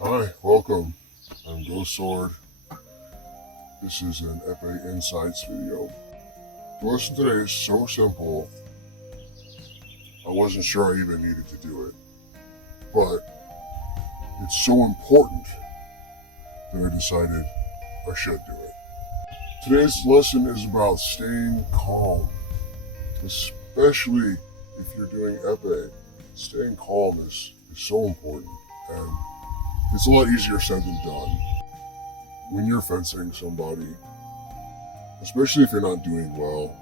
Hi, welcome. I'm Ghost Sword. This is an Epee Insights video. The lesson today is so simple, I wasn't sure I even needed to do it. But it's so important that I decided I should do it. Today's lesson is about staying calm, especially if you're doing Epee. Staying calm is so important, and it's a lot easier said than done. When you're fencing somebody, especially if you're not doing well,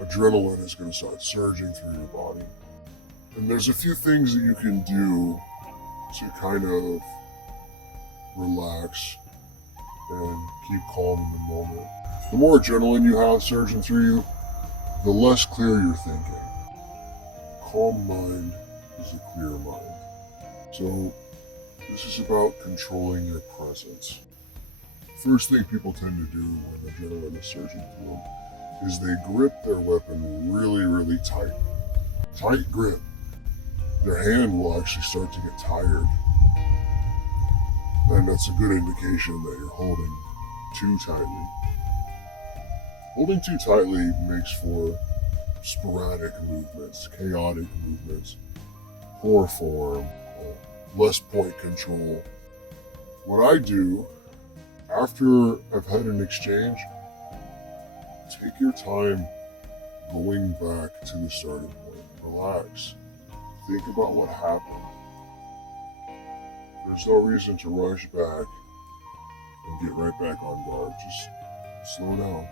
adrenaline is going to start surging through your body. And there's a few things that you can do to kind of relax and keep calm in the moment. The more adrenaline you have surging through you, the less clear you're thinking. A calm mind is a clear mind. So this is about controlling your presence. First thing people tend to do when adrenaline is surging through them is they grip their weapon really, really tight. Tight grip. Their hand will actually start to get tired. And that's a good indication that you're holding too tightly. Holding too tightly makes for sporadic movements, chaotic movements, poor form, less point control. What I do after I've had an exchange, take your time going back to the starting point. Relax. Think about what happened. There's no reason to rush back and get right back on guard. Just slow down.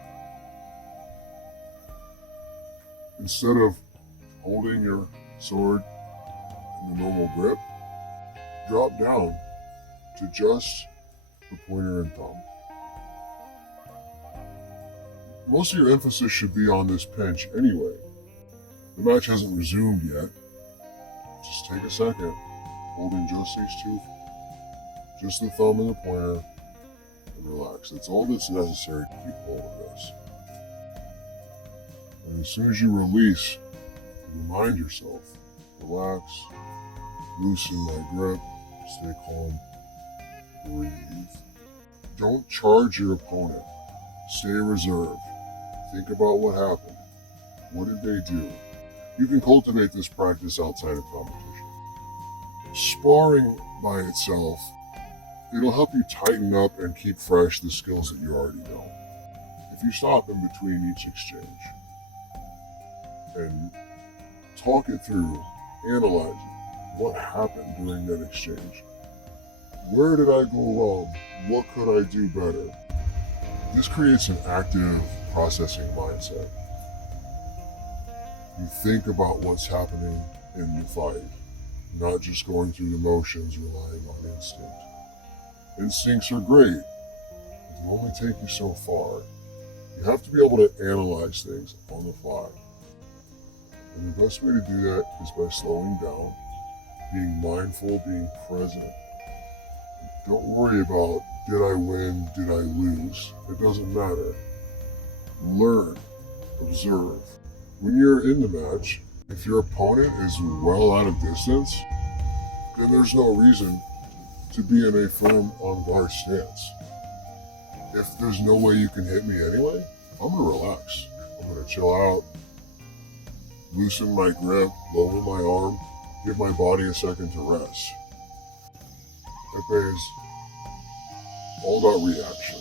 Instead of holding your sword in the normal grip, drop down to just the pointer and thumb. Most of your emphasis should be on this pinch anyway. The match hasn't resumed yet. Just take a second, holding just these two, just the thumb and the pointer, and relax. That's all that's necessary to keep hold of this. And as soon as you release, remind yourself, relax, loosen my grip, stay calm, breathe. Don't charge your opponent. Stay reserved. Think about what happened. What did they do? You can cultivate this practice outside of competition. Sparring by itself, it'll help you tighten up and keep fresh the skills that you already know. If you stop in between each exchange and talk it through, analyze it, what happened during that exchange? Where did I go wrong? What could I do better? This creates an active processing mindset. You think about what's happening in the fight, not just going through the motions, relying on instinct. Instincts are great, but they'll only take you so far. You have to be able to analyze things on the fly. And the best way to do that is by slowing down, being mindful, being present. Don't worry about, did I win, did I lose? It doesn't matter. Learn, observe. When you're in the match, if your opponent is well out of distance, then there's no reason to be in a firm on guard stance. If there's no way you can hit me anyway, I'm gonna relax. I'm gonna chill out, loosen my grip, lower my arm, give my body a second to rest. Epee is all about reaction.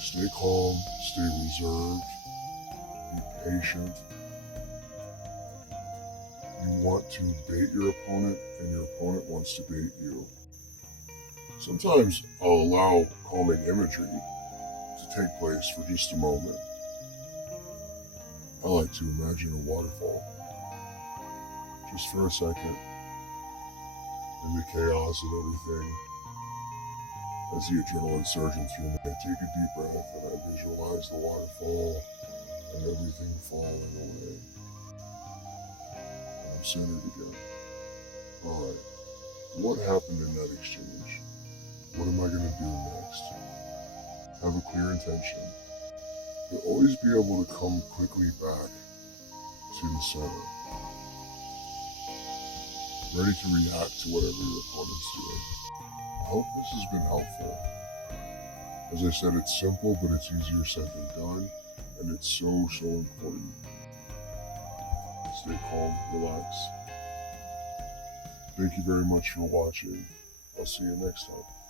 Stay calm, stay reserved, be patient. You want to bait your opponent, and your opponent wants to bait you. Sometimes I'll allow calming imagery to take place for just a moment. I like to imagine a waterfall, just for a second, in the chaos of everything. As the adrenaline surging through me, I take a deep breath and I visualize the waterfall and everything falling away. And I'm centered again. Alright, what happened in that exchange? What am I going to do next? Have a clear intention. You'll always be able to come quickly back to the center, ready to react to whatever your opponent's doing. hope this has been helpful. As I said, it's simple, but it's easier said than done, and it's so important. Stay calm, relax. Thank you very much for watching. I'll see you next time.